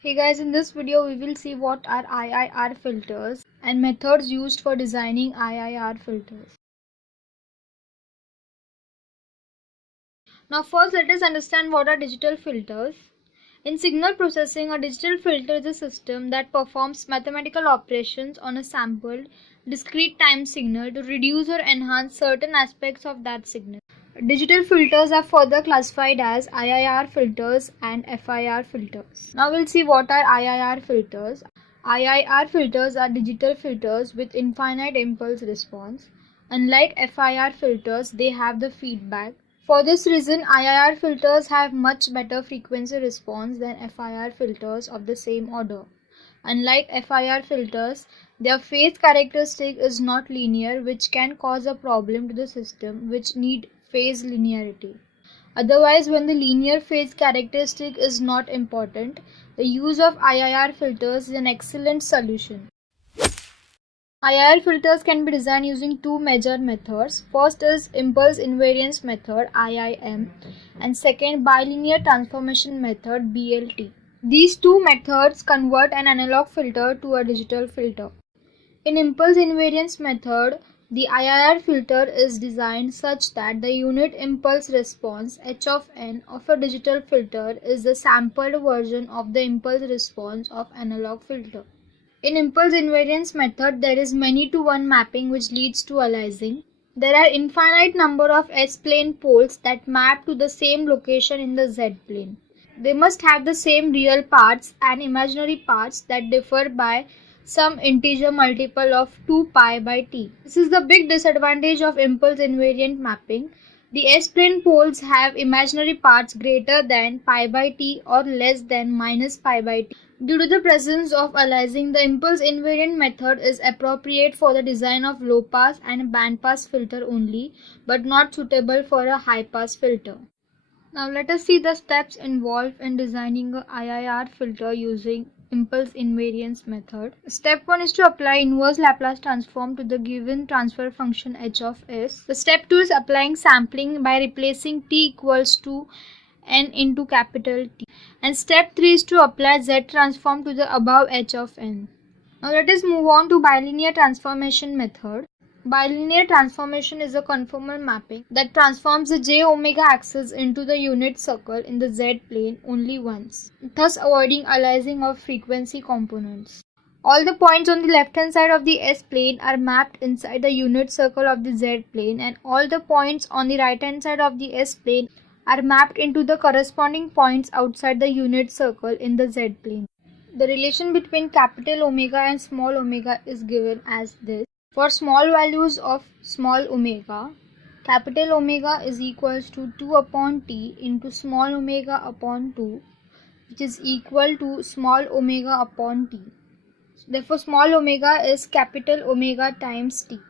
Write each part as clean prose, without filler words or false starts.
Hey guys, in this video we will see what are IIR filters and methods used for designing IIR filters. Now first let us understand what are digital filters. In signal processing, a digital filter is a system that performs mathematical operations on a sampled, discrete time signal to reduce or enhance certain aspects of that signal. Digital filters are further classified as IIR filters and FIR filters. Now we'll see what are IIR filters. IIR filters are digital filters with infinite impulse response. Unlike FIR filters, they have the feedback. For this reason, IIR filters have much better frequency response than FIR filters of the same order. Unlike FIR filters, their phase characteristic is not linear, which can cause a problem to the system which need phase linearity. Otherwise, when the linear phase characteristic is not important, the use of IIR filters is an excellent solution. IIR filters can be designed using two major methods. First is impulse invariance method IIM and second bilinear transformation method BLT. These two methods convert an analog filter to a digital filter. In impulse invariance method, the IIR filter is designed such that the unit impulse response h of n of a digital filter is the sampled version of the impulse response of analog filter. In impulse invariance method, there is many-to-one mapping which leads to aliasing. There are infinite number of S-plane poles that map to the same location in the Z-plane. They must have the same real parts and imaginary parts that differ by some integer multiple of 2 pi by t. This is the big disadvantage of impulse invariant mapping. The S-plane poles have imaginary parts greater than pi by t or less than minus pi by t. Due to the presence of aliasing, the impulse invariant method is appropriate for the design of low-pass and band-pass filter only, but not suitable for a high-pass filter. Now let us see the steps involved in designing a IIR filter using impulse invariance method. Step 1 is to apply inverse Laplace transform to the given transfer function h of s. The step 2 is applying sampling by replacing t equals to n into capital T. And step 3 is to apply z transform to the above h of n. Now let us move on to bilinear transformation method. Bilinear transformation is a conformal mapping that transforms the j omega axis into the unit circle in the z plane only once, thus avoiding aliasing of frequency components. All the points on the left hand side of the S plane are mapped inside the unit circle of the Z plane, and all the points on the right hand side of the S plane are mapped into the corresponding points outside the unit circle in the Z plane. The relation between capital omega and small omega is given as this. For small values of small omega, capital omega is equals to 2 upon t into small omega upon 2, which is equal to small omega upon t. Therefore, small omega is capital omega times t.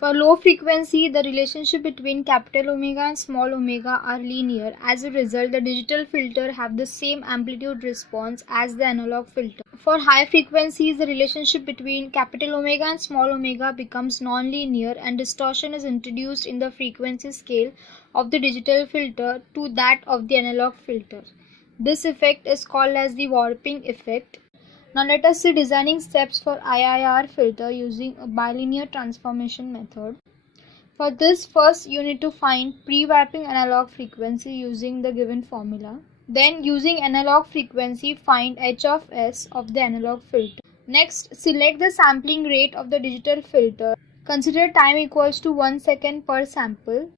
For low frequency, the relationship between capital omega and small omega are linear. As a result, the digital filter have the same amplitude response as the analog filter. For high frequencies, the relationship between capital omega and small omega becomes non-linear and distortion is introduced in the frequency scale of the digital filter to that of the analog filter. This effect is called as the warping effect. Now let us see designing steps for IIR filter using a bilinear transformation method. For this, first you need to find pre-warping analog frequency using the given formula. Then using analog frequency, find h of s of the analog filter. Next, select the sampling rate of the digital filter. Consider time equals to 1 second per sample.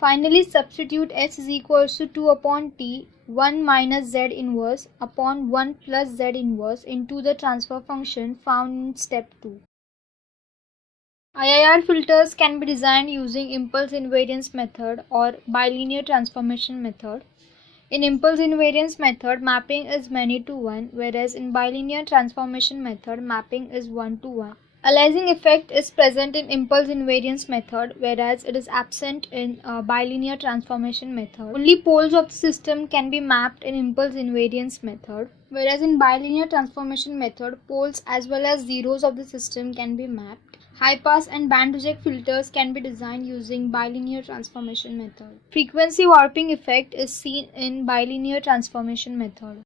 Finally, substitute s is equals to 2 upon t, 1 minus z inverse upon 1 plus z inverse into the transfer function found in step 2. IIR filters can be designed using impulse invariance method or bilinear transformation method. In impulse invariance method, mapping is many to one, whereas in bilinear transformation method, mapping is one to one. Aliasing effect is present in impulse invariance method, whereas it is absent in bilinear transformation method. Only poles of the system can be mapped in impulse invariance method, whereas in bilinear transformation method, poles as well as zeros of the system can be mapped. High-pass and band-reject filters can be designed using bilinear transformation method. Frequency warping effect is seen in bilinear transformation method.